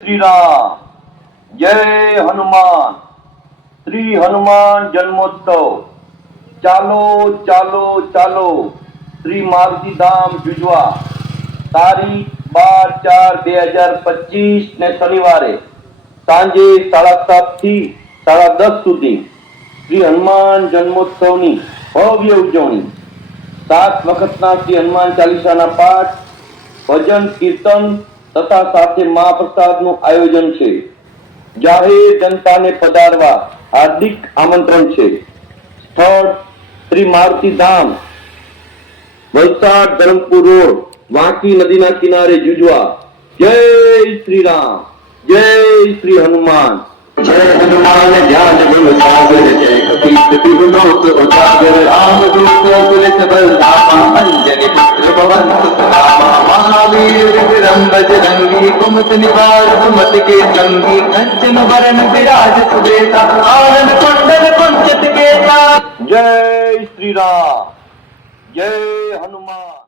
श्री राम। जय हनुमान। श्री हनुमान जन्मोत्सव। ચાલો ચાલો ચાલો શ્રી મારુતિ ધામ જુજવા તારીખ 12/4/2025 ને શનિવારે સાંજે 7:30 થી 10:30 સુધી શ્રી હનુમાન જન્મોત્સવની ભવ્ય ઉજવણી, 7 વખતના શ્રી હનુમાન ચાલીસાના પાઠ, ભજન કીર્તન તથા સાથે મહાપ્રસાદનું આયોજન છે। જાહેર જનતાને પધારવા હાર્દિક આમંત્રણ છે। સ્થળ श्री मारुति धाम, वलसाड धर्मपुर रोड, वांकी नदीना किनारे जुजवा। जय श्री राम। जय श्री हनुमान। जय हनुमान ज्ञान गुण सागर, जय कपीस तिहु लोक उजागर, राम दूत तुलित बलधामा, अंजनी पुत्र पवन सुत नामा, महावीर विक्रम बजरंगी, कुमति निवार सुमति के संगी, कंचन बरन विराज सुबेसा, आनंद कुंडल कुंचित केसा। जय श्री राम। जय हनुमान।